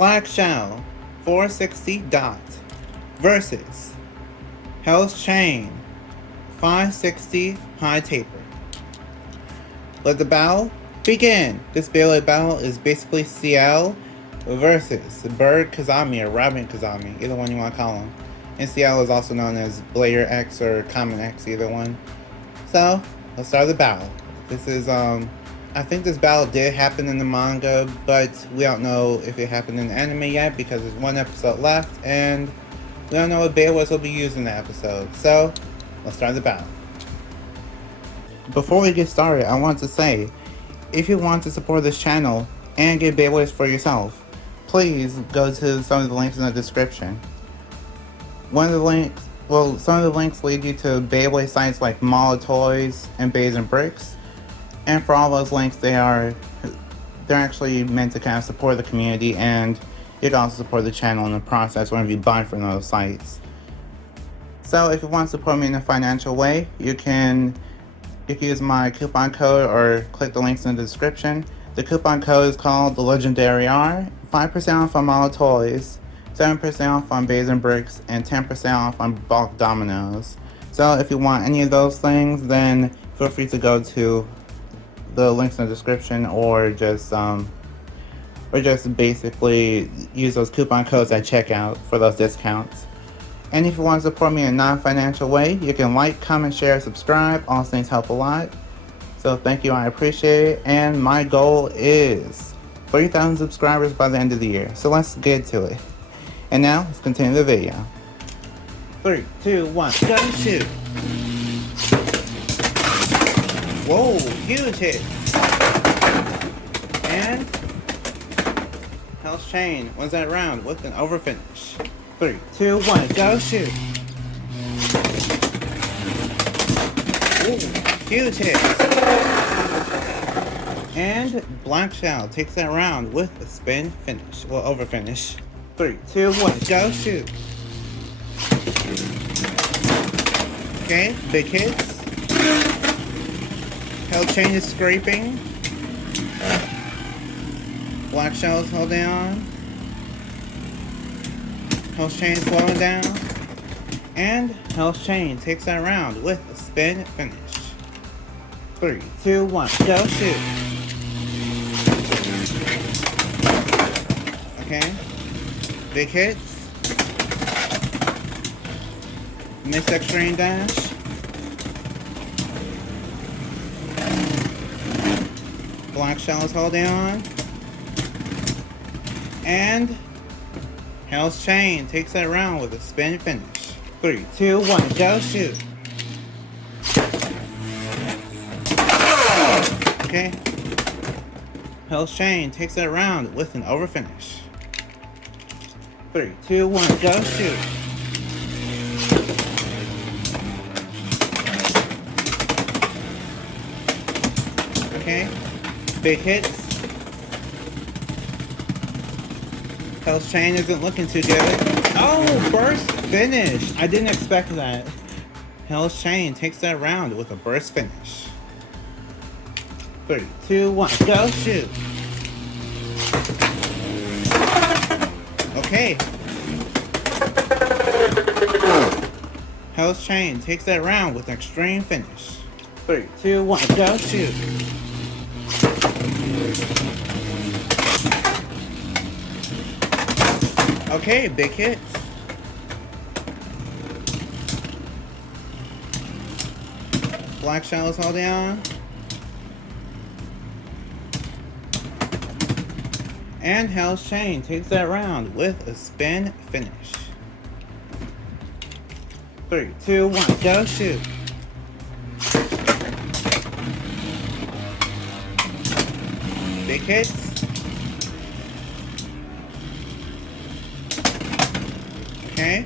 Black Shell 460 dot versus Hell's Chain 560 high taper. Let the battle begin. This Beyblade battle is basically CL versus Bird Kazami or Rabbit Kazami, either one you want to call him. And CL is also known as Blader X or Kamen X, either one. So, let's start the battle. This is, I think this battle did happen in the manga, but we don't know if it happened in the anime yet because there's one episode left, and we don't know what Beyblades will be used in the episode. So, let's start the battle. Before we get started, I want to say, if you want to support this channel and get Beyblades for yourself, please go to some of the links in the description. Some of the links lead you to Beyblade sites like Mall of Toys and Bays and Bricks. And for all those links, they're actually meant to kind of support the community, and you can also support the channel in the process whenever you buy from those sites. So if you want to support me in a financial way, you can use my coupon code or click the links in the description. The coupon code is called the Legendary R. 5% off on Mall of Toys, 7% off on Bays and Bricks, and 10% off on bulk dominoes. So if you want any of those things, then feel free to go to the links in the description, or just basically use those coupon codes at checkout for those discounts. And if you want to support me in a non-financial way, you can like, comment, share, subscribe. All things help a lot. So thank you, I appreciate it. And my goal is 30,000 subscribers by the end of the year. So let's get to it. And now, let's continue the video. 3, 2, 1, go shoot! Whoa, huge hit! And Hell's Chain wins that round with an over finish. 3, 2, 1, go shoot! Ooh, huge hit! And Black Shell takes that round with a spin finish. Well, over finish. 3, 2, 1, go shoot! Okay, big hits. Hell's Chain is scraping. Black Shell is holding on. Hell's Chain is slowing down. And Hell's Chain takes that round with a spin finish. 3, 2, 1, go shoot! Okay. Big hits. Mixed extreme dash. Black Shell is holding on. And Hell's Chain takes that round with a spin finish. 3, 2, 1, go shoot! Okay. Hell's Chain takes that round with an over finish. 3, 2, 1, go shoot! Okay. Big hits. Hell's Chain isn't looking too good. Oh, burst finish! I didn't expect that. Hell's Chain takes that round with a burst finish. 3, 2, 1, go shoot! Okay. Hell's Chain takes that round with an extreme finish. 3, 2, 1, go shoot! Okay, big hits. Black Shell is holding on. And Hell's Chain takes that round with a spin finish. 3, 2, 1, go shoot! Big hits. Okay.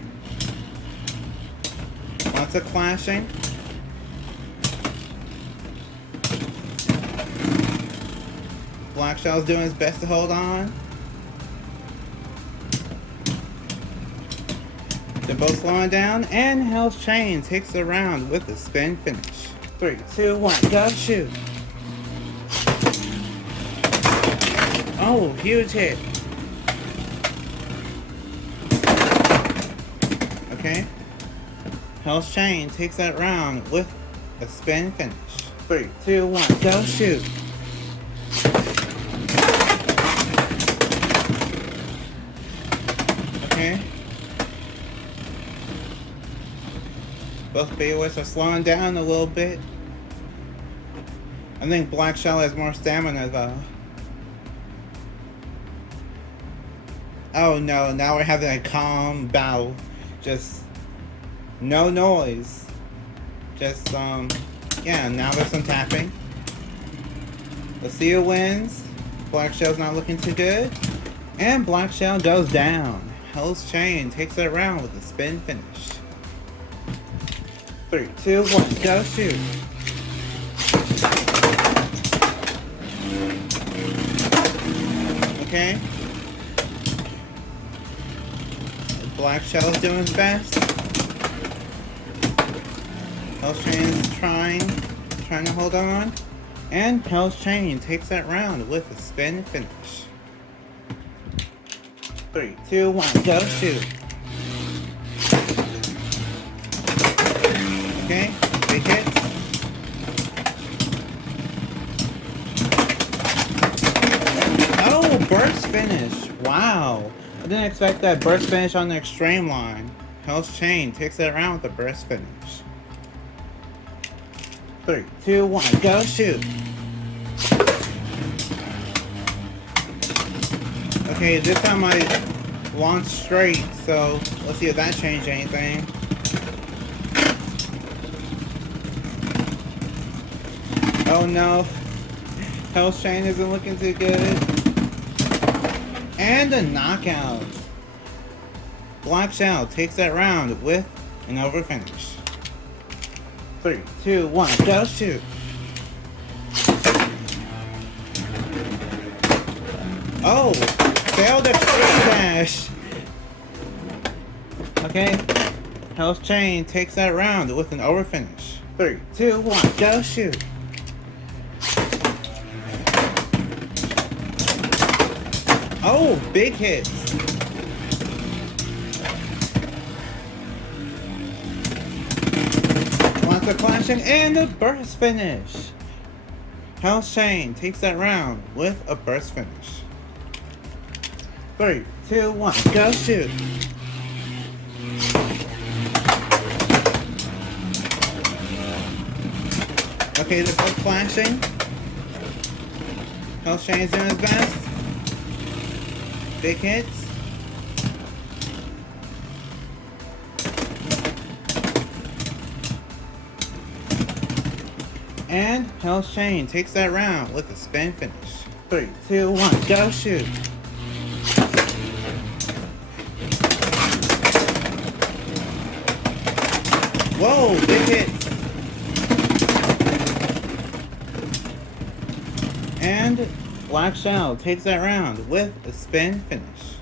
Lots of clashing. Black Shell's doing his best to hold on. They're both slowing down, and Hell's Chain takes the round with a spin finish. 3, 2, 1, go shoot! Oh, huge hit. Okay. Hell's Chain takes that round with a spin finish. 3, 2, 1, go shoot. Okay. Both Beyblades are slowing down a little bit. I think Black Shell has more stamina though. Oh no, now we're having a calm battle. Just no noise. Just yeah, now there's some tapping. Let's see who wins. Black Shell's not looking too good. And Black Shell goes down. Hell's Chain takes that round with a spin finish. 3, 2, 1, go shoot. Okay. Black Shell is doing his best. Hell's Chain is trying to hold on. And Hell's Chain takes that round with a spin finish. 3, 2, 1, go shoot. Okay, big hits. Oh, burst finish. Wow. I didn't expect that burst finish on the extreme line. Hell's Chain takes that round with a burst finish. 3, 2, 1, go shoot. Okay, this time I launched straight, so let's see if that changed anything. Oh no, Hell's Chain isn't looking too good. And a knockout. Black Shell takes that round with an over finish. 3, 2, 1, go shoot. Oh, failed extreme dash. Okay, Hell's Chain takes that round with an over finish. 3, 2, 1, go shoot. Oh, big hits. Lots of clashing and a burst finish. Hell's Chain takes that round with a burst finish. 3, 2, 1, go shoot. Okay, they're both flashing. Hell's Chain's doing his best. Big hits. And Hell's Chain takes that round with a spin finish. 3, 2, 1, go shoot. Whoa, big hits. And Black Shell takes that round with a spin finish.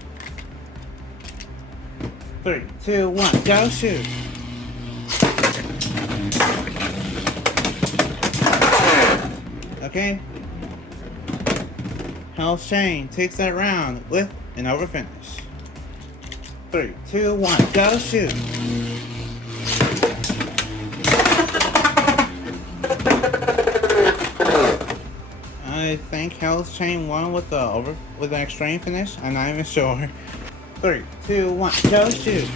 3, 2, 1, go shoot. Okay. Hell's Chain takes that round with an over finish. 3, 2, 1, go shoot. I think Hell's Chain won with an extreme finish. I'm not even sure. 3, 2, 1, go shoot.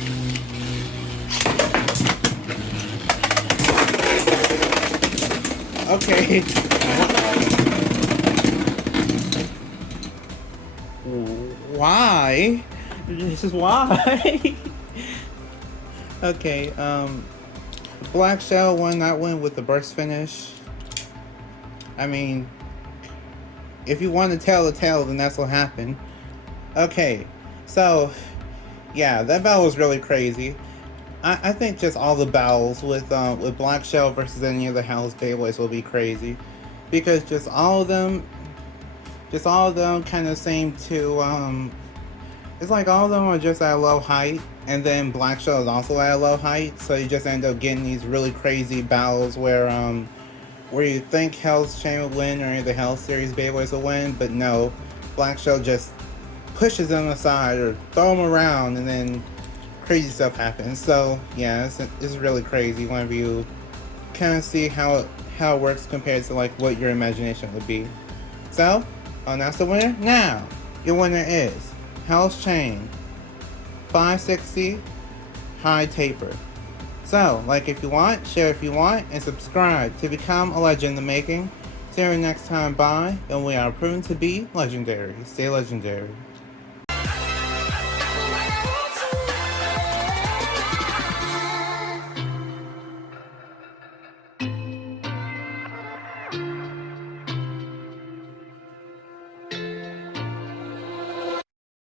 Okay. Why? This is why. Okay. Black Shell won that one with the burst finish. I mean, if you want to tell the tale, then that's what happened. Okay, so yeah, that battle was really crazy. I think just all the battles with Black Shell versus any of the Hell's Beyblades will be crazy, because just all of them kind of seem to it's like all of them are just at a low height, and then Black Shell is also at a low height, so you just end up getting these really crazy battles where you think Hell's Chain will win or the Hell Series Beyblades will win, but no, Black Shell just pushes them aside or throw them around and then crazy stuff happens. So yeah, it's really crazy whenever you kind of see how it works compared to like what your imagination would be. So I'll announce the winner now. Your winner is Hell's Chain 560 High Taper. So, like if you want, share if you want, and subscribe to become a legend in the making. See you next time, bye, and we are proven to be legendary. Stay legendary.